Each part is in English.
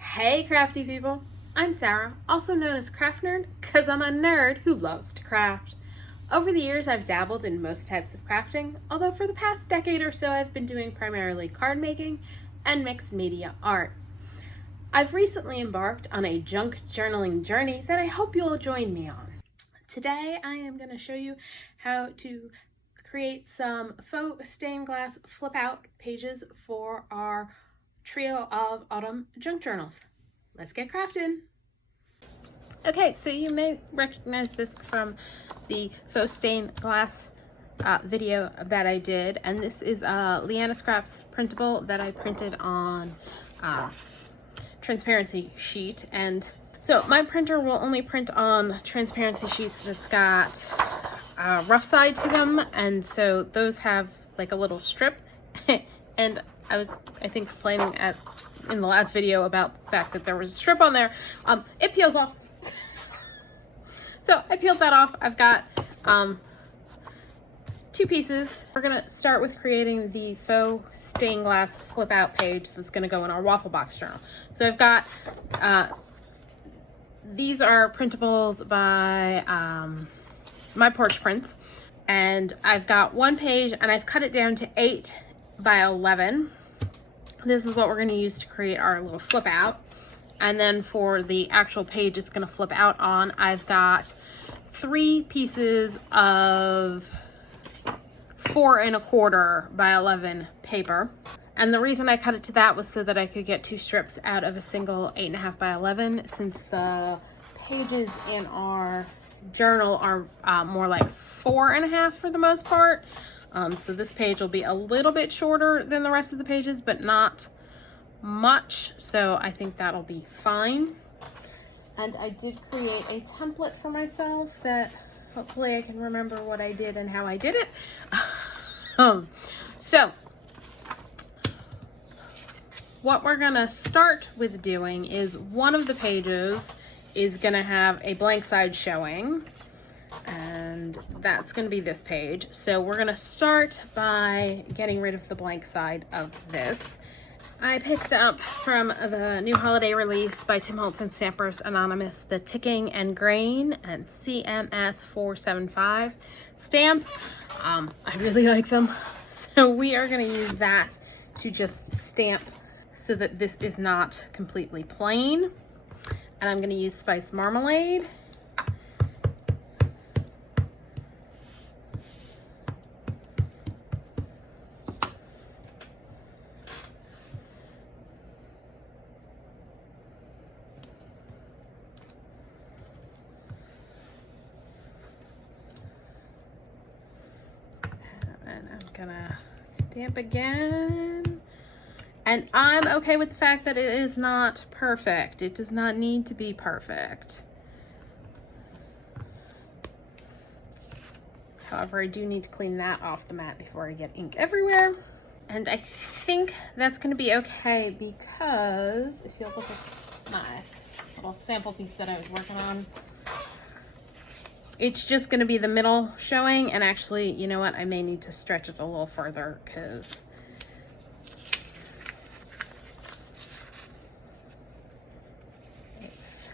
Hey crafty people, I'm Sarah, also known as Craft Nerd, because I'm a nerd who loves to craft. Over the years I've dabbled in most types of crafting, although for the past decade or so I've been doing primarily card making and mixed media art. I've recently embarked on a junk journaling journey that I hope you'll join me on. Today I am going to show you how to create some faux stained glass flip out pages for our trio of autumn junk journals. Let's get crafting. Okay, so you may recognize this from the faux stained glass video that I did, and this is a Lianna Scraps printable that I printed on transparency sheet. And so my printer will only print on transparency sheets that's got rough side to them, and so those have like a little strip and I think complaining in the last video about the fact that there was a strip on there. It peels off. So I peeled that off. I've got two pieces. We're gonna start with creating the faux stained glass flip out page that's gonna go in our waffle box journal. So I've got, these are printables by my Porch Prints, and I've got one page and I've cut it down to 8 by 11. This is what we're going to use to create our little flip out. And then for the actual page it's going to flip out on, I've got 3 pieces of 4 1/4 by 11 paper. And the reason I cut it to that was so that I could get 2 strips out of a single 8.5 by 11, since the pages in our journal are more like 4.5 for the most part. So this page will be a little bit shorter than the rest of the pages, but not much. So I think that'll be fine. And I did create a template for myself that hopefully I can remember what I did and how I did it. So what we're gonna start with doing is one of the pages is gonna have a blank side showing, and that's going to be this page. So we're going to start by getting rid of the blank side of this. I picked up from the new holiday release by Tim Holtz and Stampers Anonymous the Ticking and Grain and CMS 475 stamps. I really like them, so we are going to use that to just stamp so that this is not completely plain. And I'm going to use Spice Marmalade. And I'm gonna stamp again. And I'm okay with the fact that it is not perfect. It does not need to be perfect. However, I do need to clean that off the mat before I get ink everywhere. And I think that's gonna be okay, because if you look at my little sample piece that I was working on, it's just gonna be the middle showing. And actually, you know what? I may need to stretch it a little further, because it's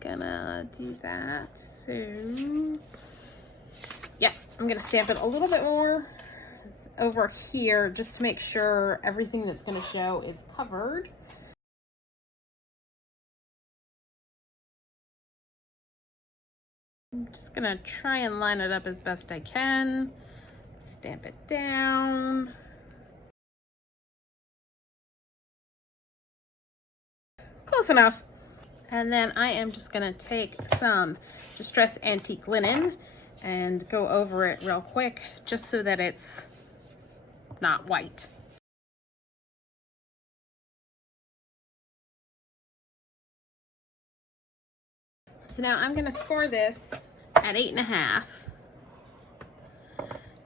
gonna do that. So yeah, I'm gonna stamp it a little bit more over here just to make sure everything that's gonna show is covered. I'm just gonna try and line it up as best I can. Stamp it down. Close enough. And then I am just gonna take some Distress Antique Linen and go over it real quick, just so that it's not white. So now I'm gonna score this at 8.5,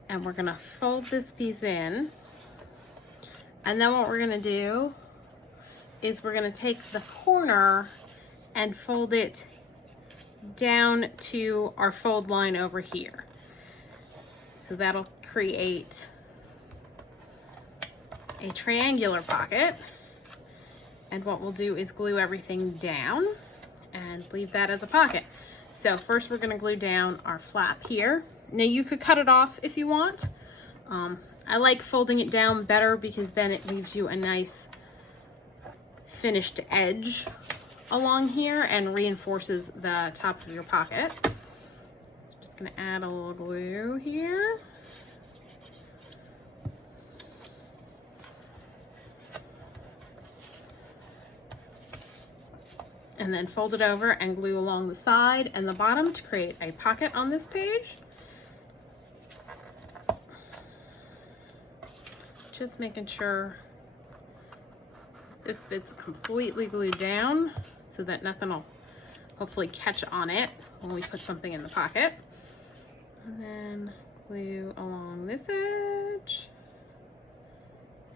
and we're gonna fold this piece in. And then what we're gonna do is we're gonna take the corner and fold it down to our fold line over here. So that'll create a triangular pocket. And what we'll do is glue everything down and leave that as a pocket. So first we're gonna glue down our flap here. Now you could cut it off if you want. I like folding it down better because then it leaves you a nice finished edge along here and reinforces the top of your pocket. Just gonna add a little glue here. And then fold it over and glue along the side and the bottom to create a pocket on this page. Just making sure this bit's completely glued down so that nothing will hopefully catch on it when we put something in the pocket. And then glue along this edge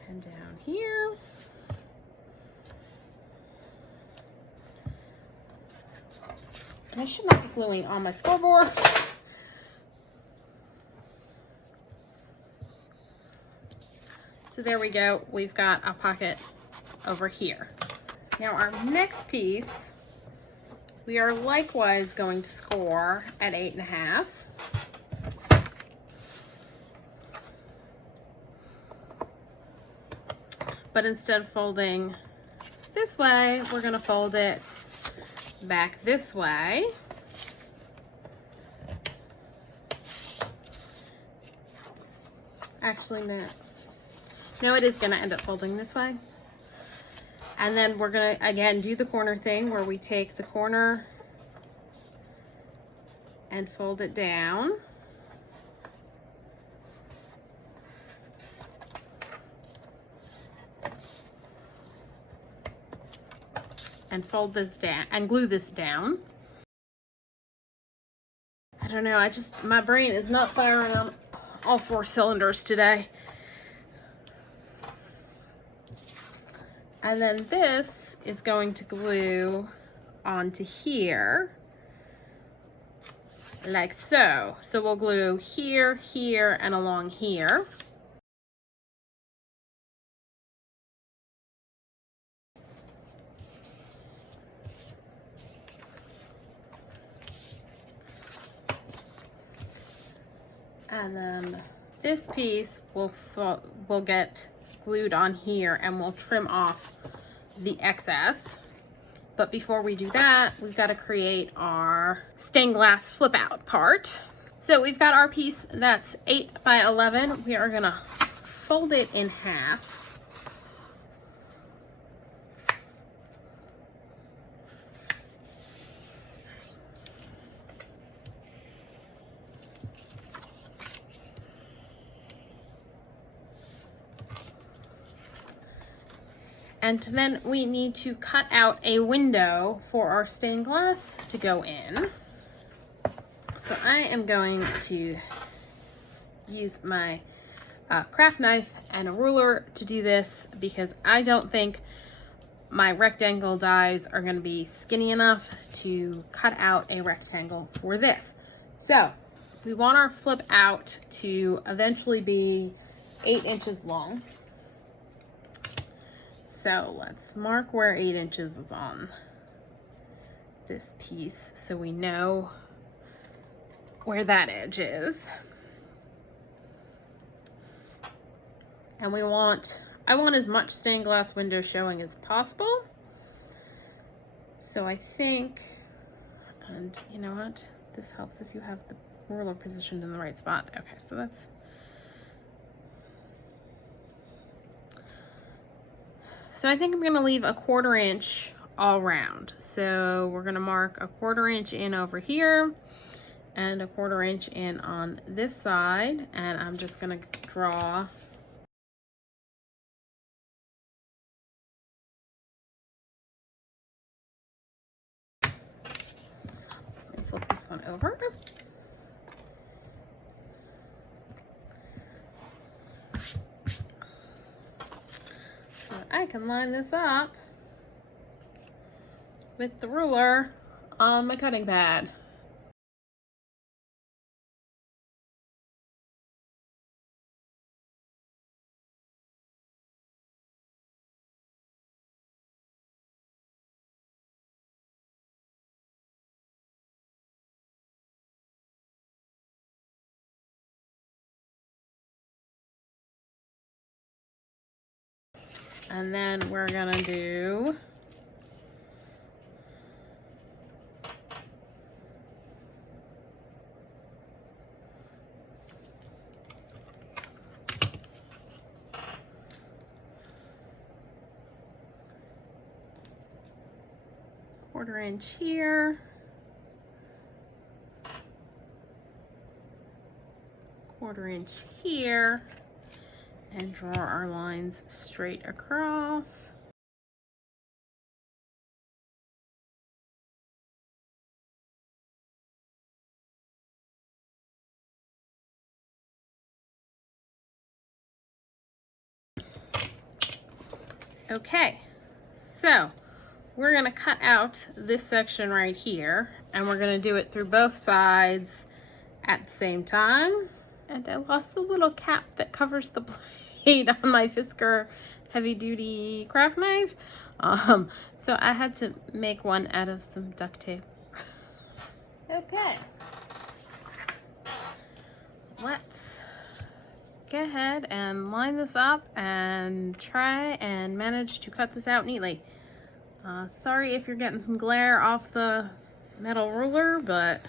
and down here. And I should not be gluing on my scoreboard. So there we go. We've got a pocket over here. Now our next piece, we are likewise going to score at 8.5. But instead of folding this way, we're going to fold it back this way. Actually, no, it is going to end up folding this way. And then we're going to, again, do the corner thing where we take the corner and fold it down. And fold this down and glue this down. I don't know, my brain is not firing on all 4 cylinders today. And then this is going to glue onto here, like so. So we'll glue here, here, and along here. And then this piece will get glued on here and we'll trim off the excess. But before we do that, we've got to create our stained glass flip out part. So we've got our piece that's 8 by 11. We are gonna fold it in half. And then we need to cut out a window for our stained glass to go in. So I am going to use my craft knife and a ruler to do this because I don't think my rectangle dies are going to be skinny enough to cut out a rectangle for this. So we want our flip out to eventually be 8 inches long. So let's mark where 8 inches is on this piece so we know where that edge is. And I want as much stained glass window showing as possible. So I think, and you know what? This helps if you have the ruler positioned in the right spot. Okay, so that's, so I think I'm gonna leave a 1/4 inch all around. So we're gonna mark a 1/4 inch in over here and a 1/4 inch in on this side. And I'm just gonna draw and flip this one over. So I can line this up with the ruler on my cutting pad. And then we're gonna do quarter-inch here, quarter-inch here, and draw our lines straight across. Okay, so we're gonna cut out this section right here, and we're gonna do it through both sides at the same time. And I lost the little cap that covers the blade on my Fisker heavy duty craft knife. So I had to make one out of some duct tape. Okay. Let's go ahead and line this up and try and manage to cut this out neatly. Sorry if you're getting some glare off the metal ruler, but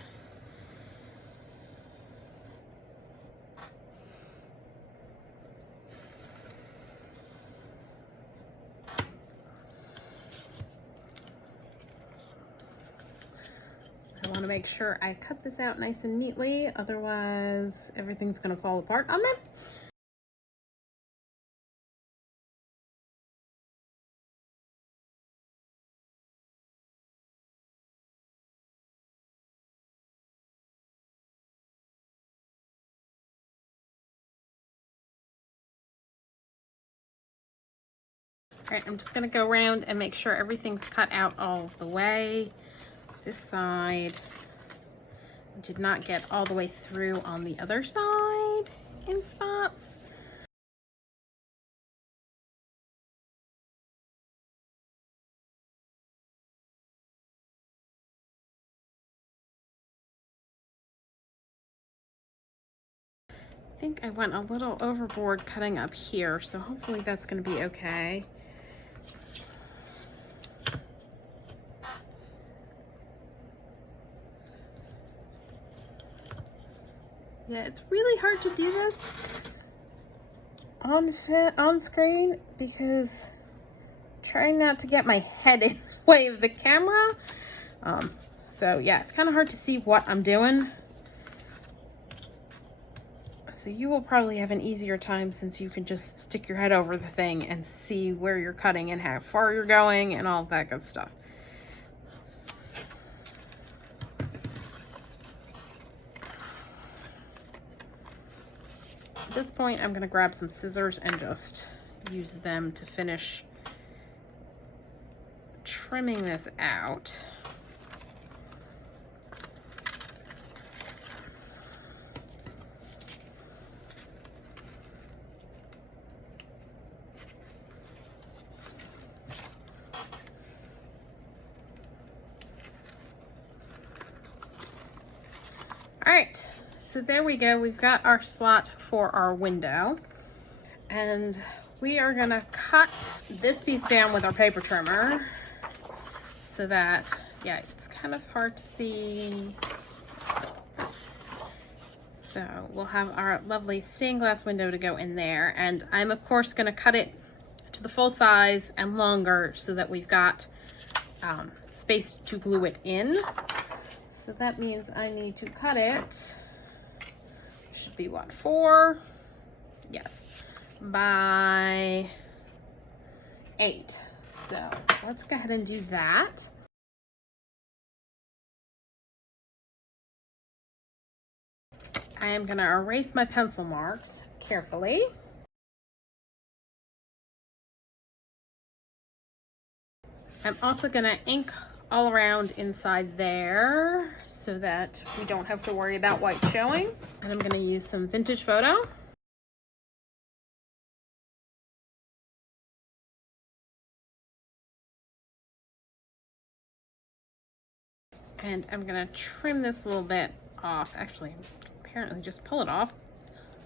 I want to make sure I cut this out nice and neatly, otherwise everything's going to fall apart on me. All right, I'm just gonna go around and make sure everything's cut out all of the way. This side did not get all the way through on the other side in spots. I think I went a little overboard cutting up here, so hopefully that's gonna be okay. Yeah, it's really hard to do this on screen because I'm trying not to get my head in the way of the camera. So yeah, it's kind of hard to see what I'm doing. So you will probably have an easier time since you can just stick your head over the thing and see where you're cutting and how far you're going and all that good stuff. At this point, I'm going to grab some scissors and just use them to finish trimming this out. All right, so there we go. We've got our slot for our window, and we are gonna cut this piece down with our paper trimmer so that, yeah, it's kind of hard to see. So we'll have our lovely stained glass window to go in there, and I'm of course gonna cut it to the full size and longer so that we've got space to glue it in. So that means I need to cut it, should be what, 4? Yes, by 8. So let's go ahead and do that. I am gonna erase my pencil marks carefully. I'm also gonna ink all around inside there so that we don't have to worry about white showing. And I'm gonna use some vintage photo. And I'm gonna trim this a little bit off. Actually, apparently just pull it off.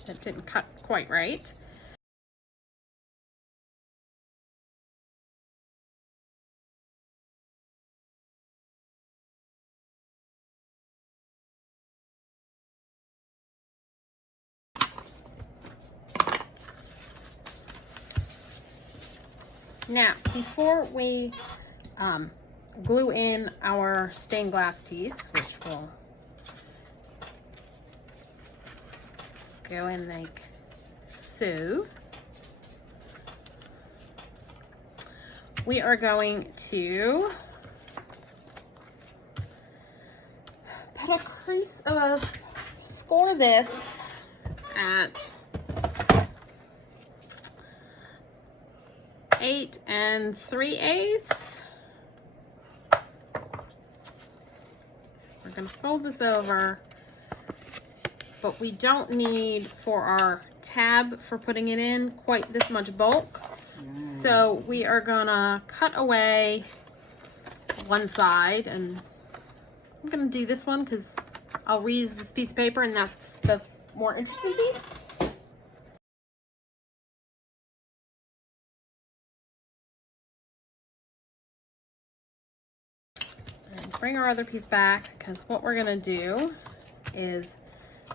That didn't cut quite right. Now, before we glue in our stained glass piece, which will go in like so, we are going to put a crease of, score this at 8 3/8. We're going to fold this over, but we don't need for our tab for putting it in quite this much bulk. So we are gonna cut away one side, and I'm gonna do this one because I'll reuse this piece of paper and that's the more interesting piece. And bring our other piece back, because what we're gonna do is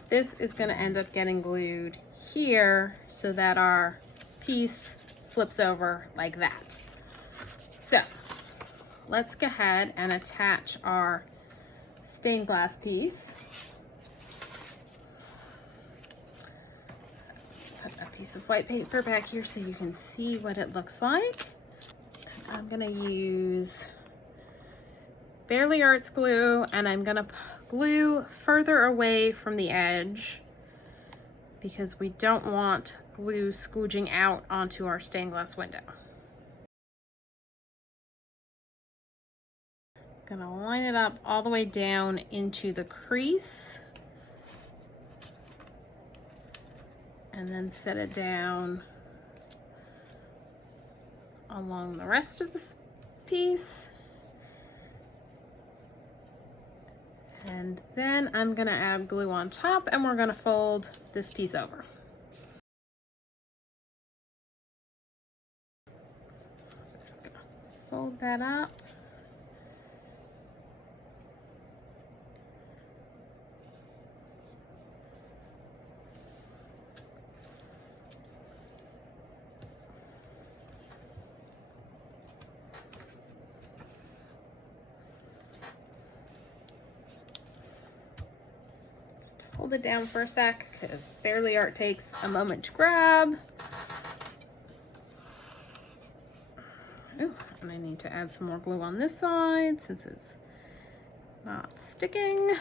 this is gonna end up getting glued here so that our piece flips over like that. So let's go ahead and attach our stained glass piece. Put a piece of white paper back here so you can see what it looks like. I'm gonna use Barely Arts glue, and I'm gonna glue further away from the edge because we don't want glue scooging out onto our stained glass window. Gonna line it up all the way down into the crease and then set it down along the rest of this piece. And then I'm gonna add glue on top, and we're gonna fold this piece over. Just gonna fold that up. Hold it down for a sec because Barely Art takes a moment to grab. Ooh, and I need to add some more glue on this side since it's not sticking.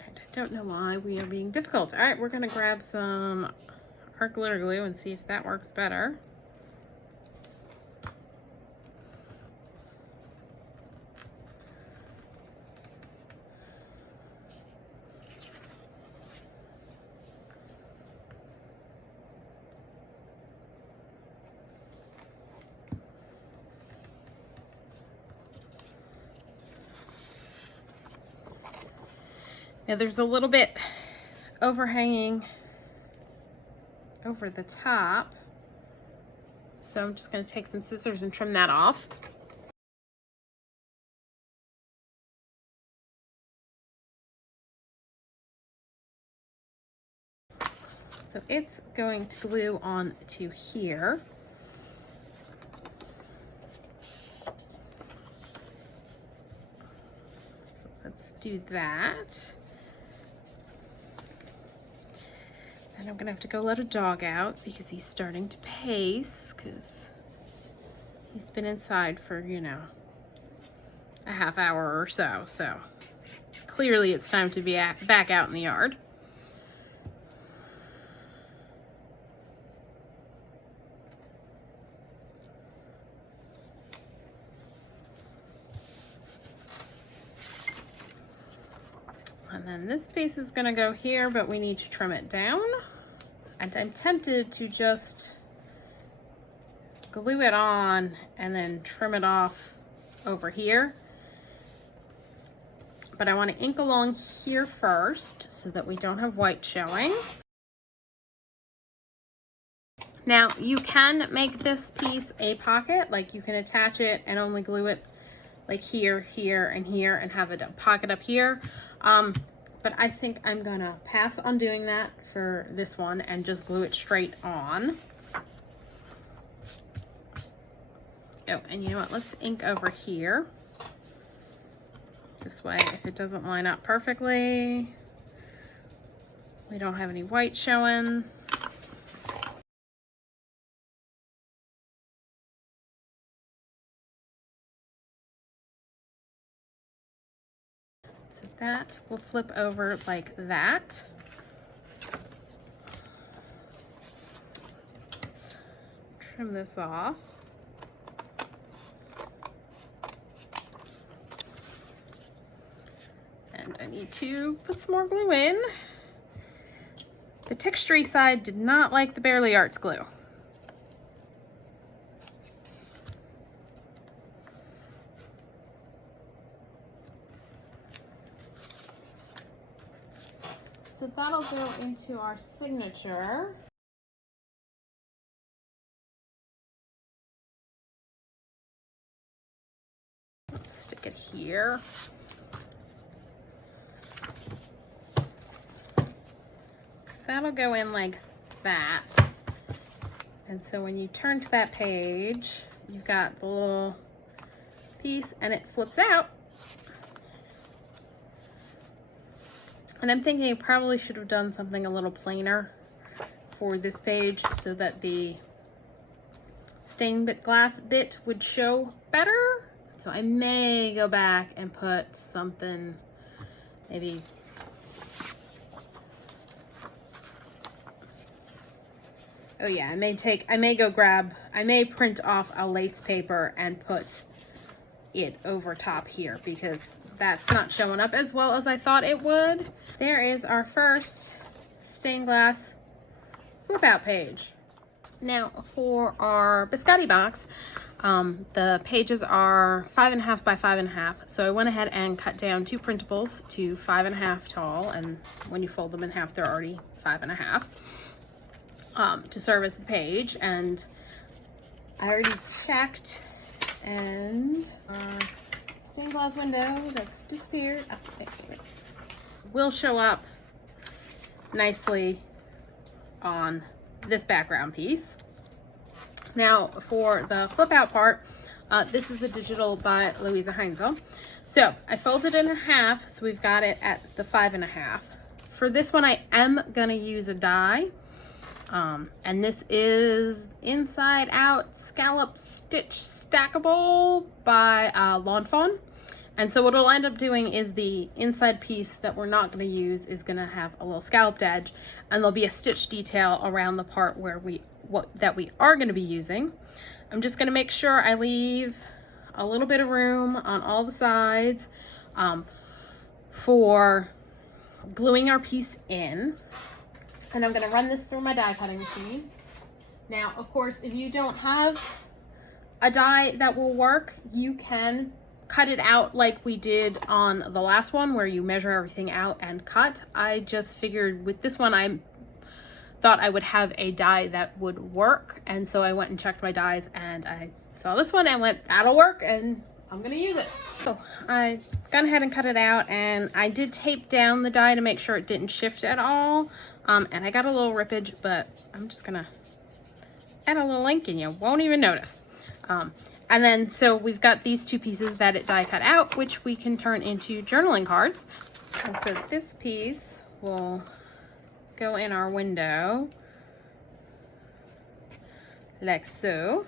I don't know why we are being difficult. All right, we're gonna grab some art glitter glue and see if that works better. Now there's a little bit overhanging over the top, so I'm just going to take some scissors and trim that off. So it's going to glue on to here. So let's do that. And I'm gonna have to go let a dog out because he's starting to pace, because he's been inside for, you know, a half hour or so. So clearly it's time to be back out in the yard. And then this piece is gonna go here, but we need to trim it down. And I'm tempted to just glue it on and then trim it off over here. But I want to ink along here first so that we don't have white showing. Now you can make this piece a pocket, like you can attach it and only glue it like here, here, and here, and have it a pocket up here. But I think I'm gonna pass on doing that for this one and just glue it straight on. Oh, and you know what? Let's ink over here. This way, if it doesn't line up perfectly, we don't have any white showing. So that will flip over like that. Let's trim this off. And I need to put some more glue in. The textury side did not like the Barely Arts glue. So that'll go into our signature. Let's stick it here. That'll go in like that. And so when you turn to that page, you've got the little piece and it flips out. And I'm thinking I probably should have done something a little plainer for this page so that the stained glass bit would show better. So I may go back and put something maybe oh yeah, I may print off a lace paper and put it over top here because that's not showing up as well as I thought it would. There is our first stained glass flip out page. Now for our biscotti box, the pages are 5.5 by 5.5. So I went ahead and cut down 2 printables to 5.5 tall, and when you fold them in half, they're already 5.5. To serve as the page, and I already checked, and stained glass window that's disappeared will show up nicely on this background piece. Now for the flip out part, this is the digital by LuiseHeinzl. So I folded it in half, so we've got it at the 5.5. For this one, I am gonna use a die. And this is Inside Out Scallop Stitch Stackable by Fawn. And so what it'll end up doing is the inside piece that we're not going to use is going to have a little scalloped edge, and there'll be a stitch detail around the part where we are going to be using. I'm just going to make sure I leave a little bit of room on all the sides for gluing our piece in. And I'm going to run this through my die cutting machine. Now, of course, if you don't have a die that will work, you can cut it out like we did on the last one where you measure everything out and cut. I just figured with this one, I thought I would have a die that would work. And so I went and checked my dies and I saw this one and went, that'll work, and I'm going to use it. So I gone ahead and cut it out, and I did tape down the die to make sure it didn't shift at all. And I got a little rippage, but I'm just gonna add a little ink and you won't even notice. And then, so we've got these 2 pieces that it die cut out, which we can turn into journaling cards. And so this piece will go in our window, like so.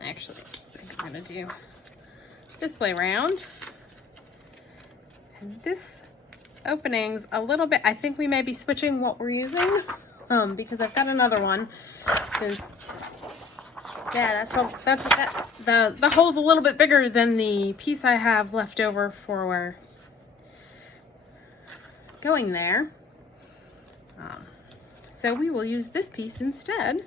Actually, I think I'm gonna do this way around. And this opening's a little bit, I think we may be switching what we're using, because I've got another one, since, yeah, the hole's a little bit bigger than the piece I have left over for going there. So we will use this piece instead,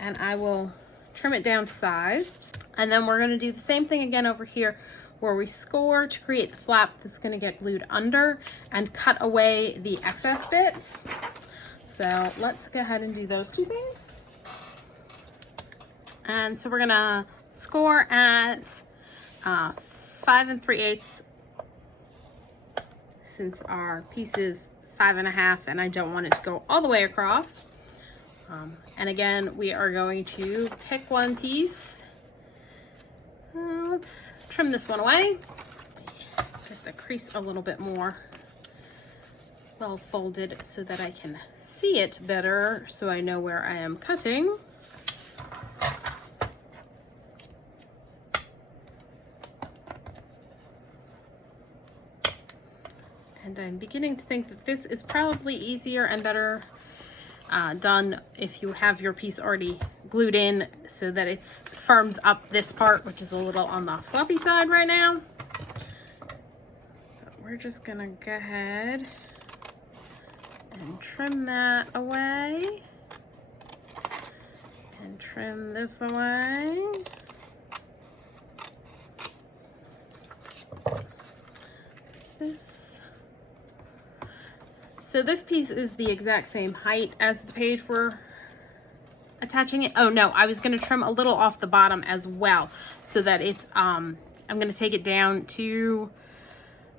and I will trim it down to size, and then we're going to do the same thing again over here where we score to create the flap that's going to get glued under and cut away the excess bit. So let's go ahead and do those 2 things. And so we're gonna score at 5 3/8 since our piece is 5 1/2 and I don't want it to go all the way across. And again, we are going to pick one piece. Let's trim this one away. Get the crease a little bit more well folded so that I can see it better, so I know where I am cutting. And I'm beginning to think that this is probably easier and better done if you have your piece already glued in, so that it firms up this part, which is a little on the floppy side right now. So we're just gonna go ahead and trim that away and trim this away. So this piece is the exact same height as the page we're attaching it. Oh no, I was gonna trim a little off the bottom as well, so that it's, I'm gonna take it down to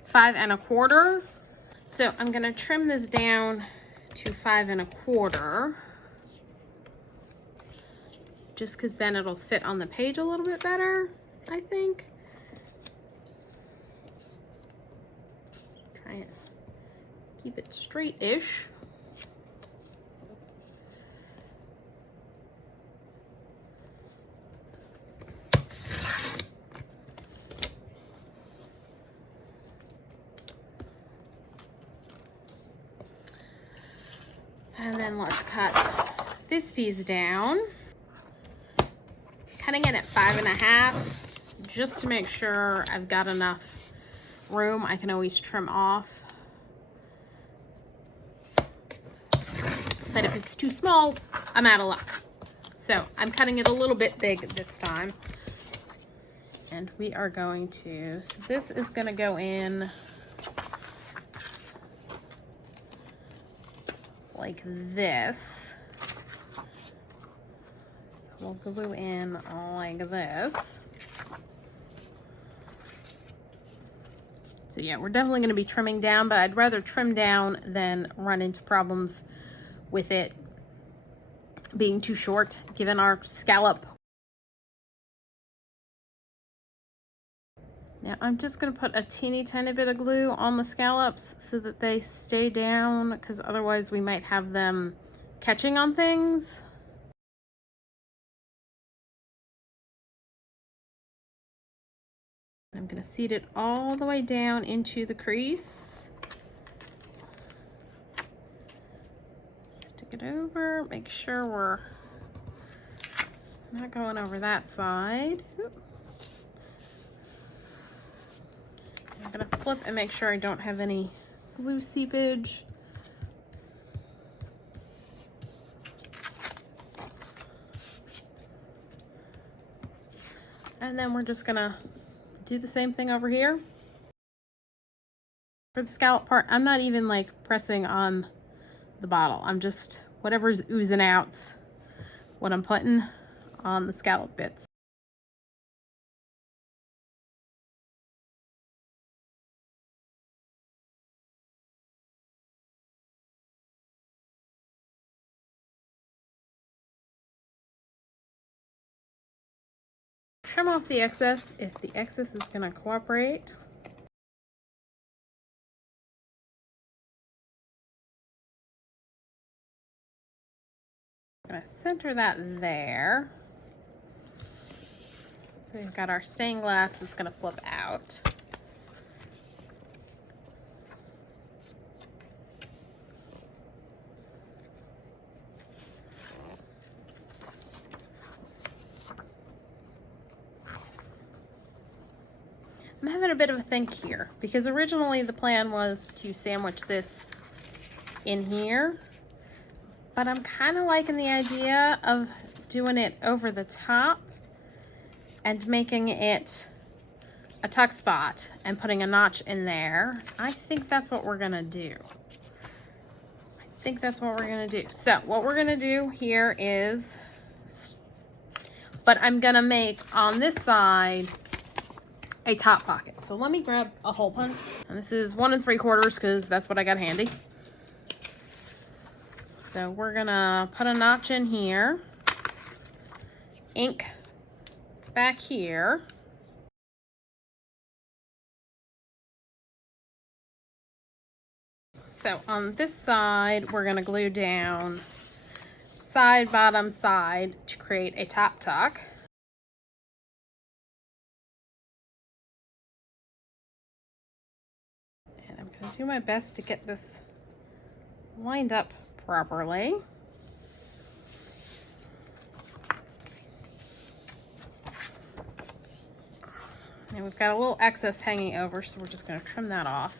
5 1/4. So I'm gonna trim this down to 5 1/4, just because then it'll fit on the page a little bit better, I think. Try it. Keep it straight-ish. And then let's cut this piece down. Cutting it at 5 1/2, just to make sure I've got enough room. I can always trim off. But if it's too small, I'm out of luck. So I'm cutting it a little bit big this time. And we are going to, so this is gonna go in like this. We'll glue in like this. So yeah, we're definitely gonna be trimming down, but I'd rather trim down than run into problems with it being too short, given our scallop. Now I'm just gonna put a teeny tiny bit of glue on the scallops so that they stay down, because otherwise we might have them catching on things. I'm gonna seat it all the way down into the crease. It over, make sure we're not going over that side. Oop. I'm gonna flip and make sure I don't have any glue seepage. And then we're just gonna do the same thing over here. For the scallop part, I'm not even like pressing on the bottle. I'm just, whatever's oozing out's what I'm putting on the scallop bits. Trim off the excess if the excess is going to cooperate. I'm going to center that there. So we've got our stained glass that's going to flip out. I'm having a bit of a think here, because originally the plan was to sandwich this in here, but I'm kind of liking the idea of doing it over the top and making it a tuck spot and putting a notch in there. I think that's what we're gonna do. So what we're gonna do here is but I'm gonna make on this side a top pocket. So let me grab a hole punch, and this is 1 3/4 because that's what I got handy. So we're gonna put a notch in here, ink back here. So on this side, we're gonna glue down side, bottom, side to create a top tuck. And I'm gonna do my best to get this lined up properly. And we've got a little excess hanging over, so we're just gonna trim that off.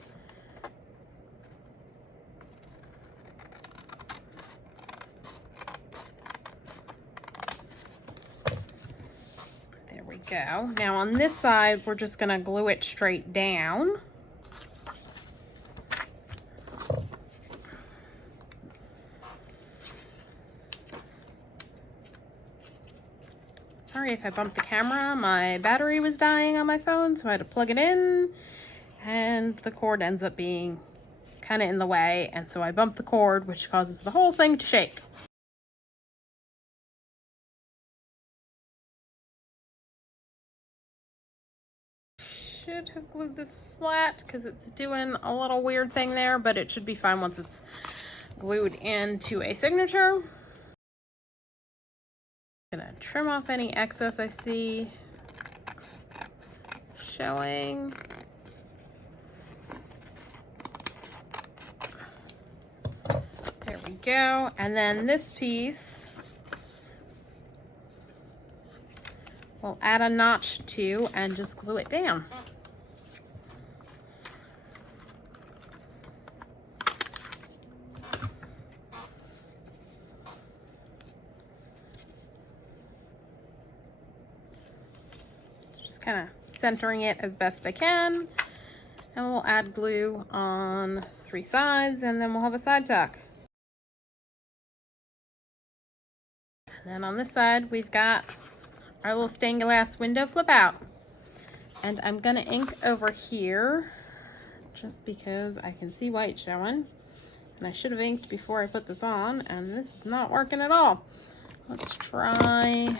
There we go. Now on this side, we're just gonna glue it straight down. Sorry if I bumped the camera. My battery was dying on my phone, so I had to plug it in, and the cord ends up being kind of in the way, and so I bumped the cord, which causes the whole thing to shake. Should have glued this flat because it's doing a little weird thing there, but it should be fine once it's glued into a signature. Gonna trim off any excess I see showing. There we go. And then this piece we'll add a notch to and just glue it down. Kind of centering it as best I can, and we'll add glue on 3 sides, and then we'll have a side tuck. And then on this side we've got our little stained glass window flip out, and I'm gonna ink over here just because I can see white showing, and I should have inked before I put this on, and this is not working at all. Let's try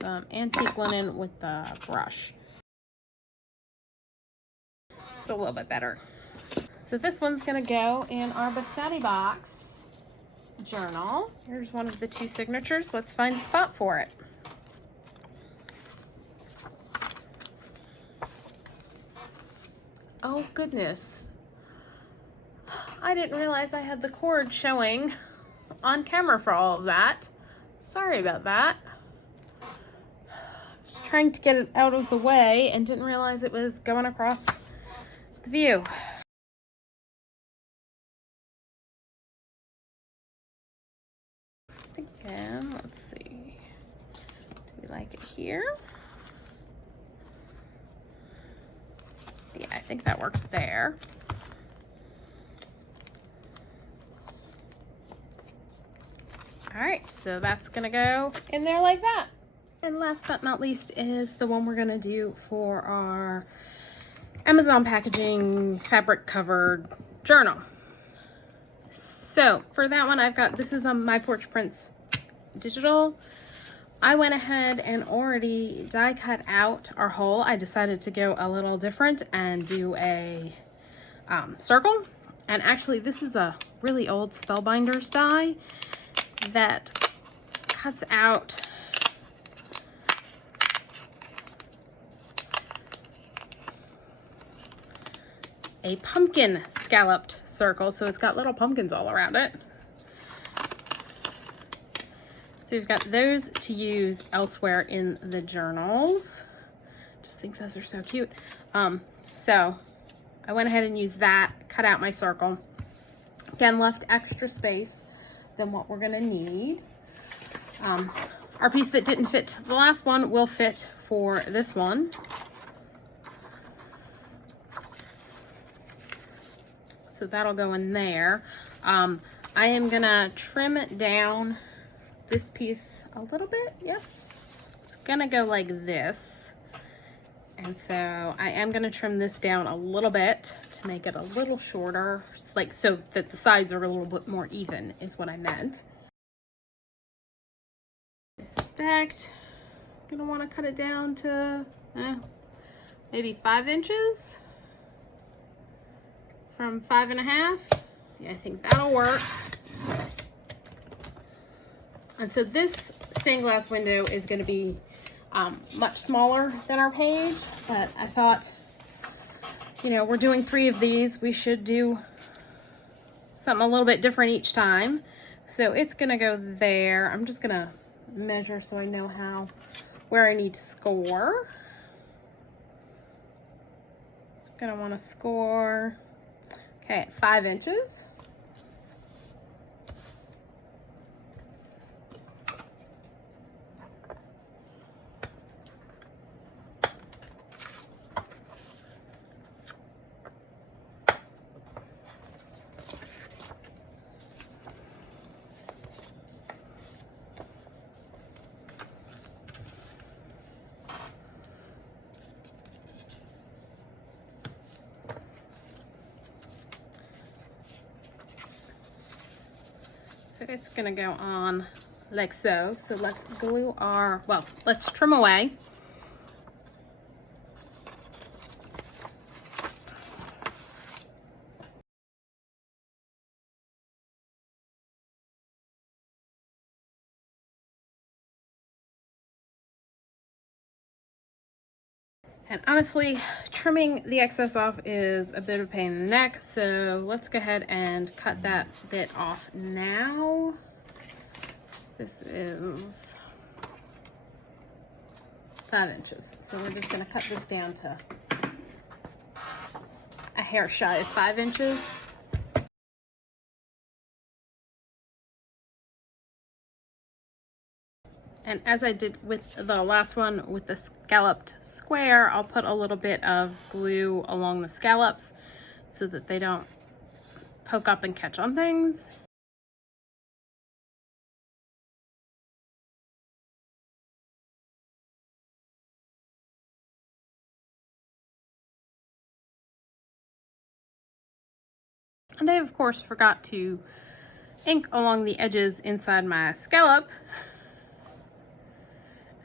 some antique linen with the brush. It's a little bit better. So this one's gonna go in our Biscotti box journal. Here's one of the 2 signatures. Let's find a spot for it. Oh goodness. I didn't realize I had the cord showing on camera for all of that. Sorry about that. Trying to get it out of the way and didn't realize it was going across the view. Again, let's see. Do we like it here? Yeah, I think that works there. All right, so that's gonna go in there like that. And last but not least is the one we're gonna do for our Amazon packaging fabric covered journal. So for that one, I've got, this is on my Porch Prints digital. I went ahead and already die cut out our hole. I decided to go a little different and do a circle. And actually this is a really old Spellbinders die that cuts out a pumpkin scalloped circle, so it's got little pumpkins all around it. So we've got those to use elsewhere in the journals. Just think those are so cute. So I went ahead and used that, cut out my circle. Again, left extra space than what we're gonna need. Our piece that didn't fit the last one will fit for this one. So that'll go in there. I am gonna trim it down this piece a little bit. Yes, gonna go like this. And so I am gonna trim this down a little bit to make it a little shorter, like so that the sides are a little bit more even is what I meant. Suspect gonna want to cut it down to maybe 5 inches from 5.5. Yeah, I think that'll work. And so this stained glass window is going to be much smaller than our page, but I thought, you know, we're doing 3 of these, we should do something a little bit different each time. So it's going to go there. I'm just going to measure so I know where I need to score. I'm going to want to score, okay, at 5 inches. So it's gonna go on like so. So let's glue let's trim away. And honestly, trimming the excess off is a bit of a pain in the neck, so let's go ahead and cut that bit off now. This is 5 inches, so we're just going to cut this down to a hair shy of 5 inches. And as I did with the last one with the scalloped square, I'll put a little bit of glue along the scallops so that they don't poke up and catch on things. And I, of course, forgot to ink along the edges inside my scallop.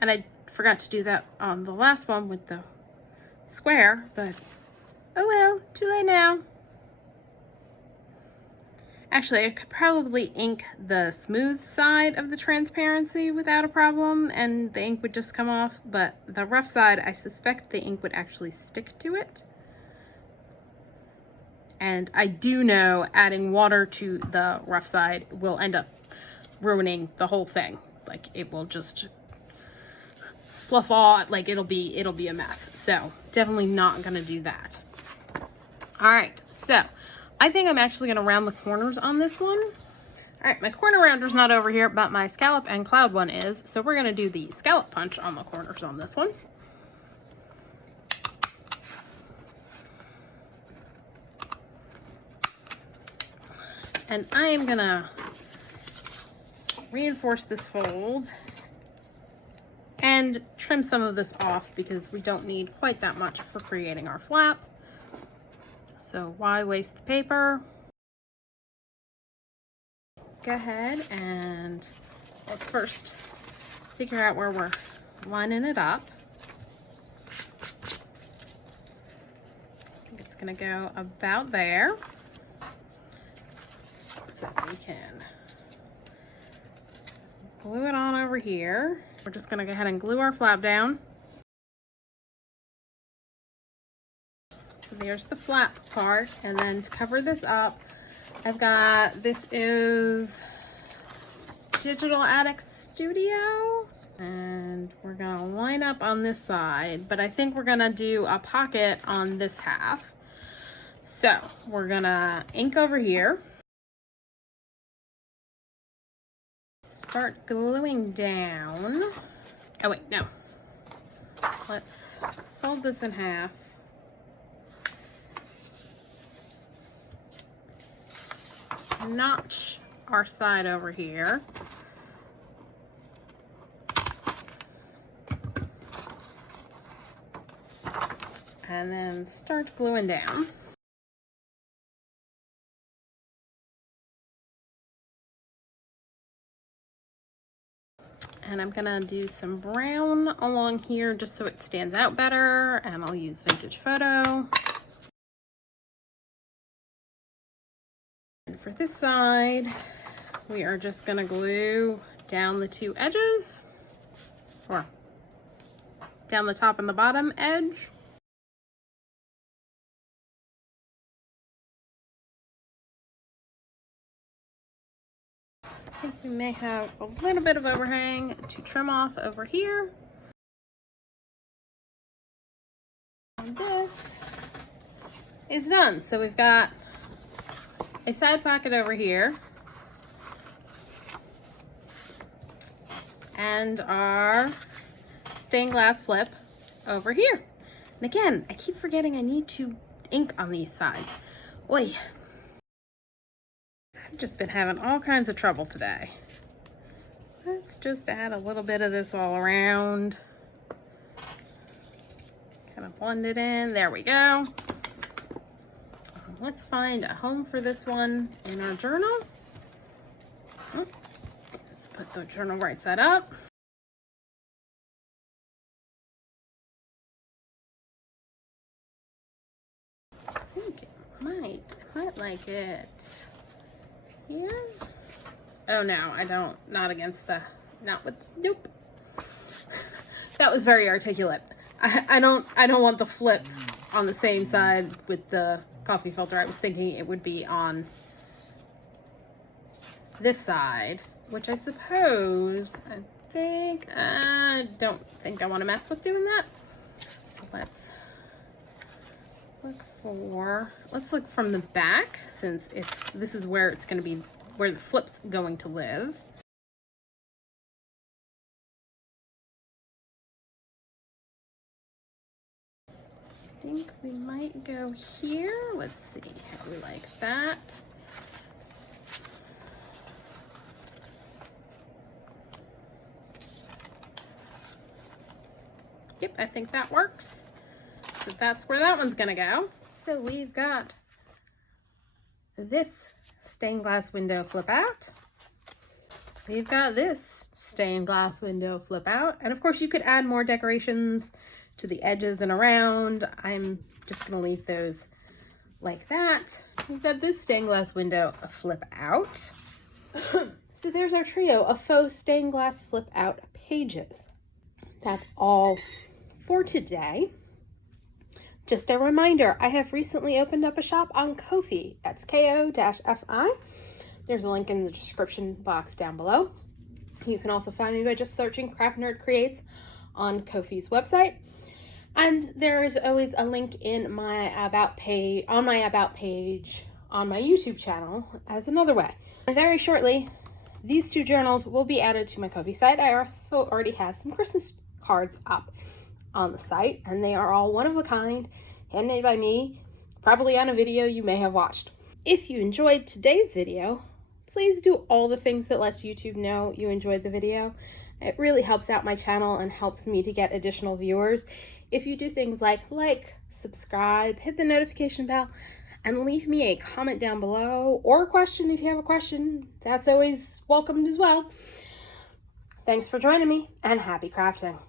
And I forgot to do that on the last one with the square, but oh well, too late now. Actually, I could probably ink the smooth side of the transparency without a problem and the ink would just come off, but the rough side, I suspect the ink would actually stick to it. And I do know adding water to the rough side will end up ruining the whole thing. Like, it will just slough off, like it'll be a mess. So definitely not gonna do that. All right, so I think I'm actually gonna round the corners on this one. All right, my corner rounder's not over here, but my scallop and cloud one is. So we're gonna do the scallop punch on the corners on this one. And I am gonna reinforce this fold and trim some of this off because we don't need quite that much for creating our flap. So why waste the paper? Go ahead and let's first figure out where we're lining it up. I think it's gonna go about there. So we can glue it on over here. We're just gonna go ahead and glue our flap down. So there's the flap part, and then to cover this up, I've got, this is Digital Attic Studio, and we're gonna line up on this side, but I think we're gonna do a pocket on this half. So we're gonna ink over here. Start gluing down. Oh wait, no. Let's fold this in half. Notch our side over here. and then start gluing down. And I'm gonna do some brown along here just so it stands out better, and I'll use Vintage Photo. And for this side, we are just gonna glue down the two edges, or down the top and the bottom edge. I think we may have a little bit of overhang to trim off over here. And this is done. So we've got a side pocket over here and our stained glass flip over here. And again, I keep forgetting I need to ink on these sides. Oy. I've just been having all kinds of trouble today. Let's just add a little bit of this all around. Kind of blend it in. There we go. Let's find a home for this one in our journal. Let's put the journal right side up. I think it might like it here. Oh no, I don't. Not against the, not with, nope. That was very articulate. I don't want the flip on the same side with the coffee filter. I was thinking it would be on this side, which I suppose, I don't think I want to mess with doing that. So let's look from the back, since this is where it's going to be, where the flip's going to live. I think we might go here. Let's see how we like that. Yep, I think that works. So that's where that one's gonna go. So we've got this stained glass window flip out. We've got this stained glass window flip out. And of course you could add more decorations to the edges and around. I'm just gonna leave those like that. We've got this stained glass window flip out. So there's our trio of faux stained glass flip out pages. That's all for today. Just a reminder, I have recently opened up a shop on Ko-fi. That's Ko-fi. There's a link in the description box down below. You can also find me by just searching Craft Nerd Creates on Ko-fi's website. And there is always a link in my about page, on my about page on my YouTube channel as another way. And very shortly, these two journals will be added to my Ko-fi site. I also already have some Christmas cards up on the site, and they are all one of a kind, handmade by me, probably on a video you may have watched. If you enjoyed today's video, please do all the things that lets YouTube know you enjoyed the video. It really helps out my channel and helps me to get additional viewers. If you do things like, subscribe, hit the notification bell, and leave me a comment down below, or a question if you have a question, that's always welcomed as well. Thanks for joining me, and happy crafting.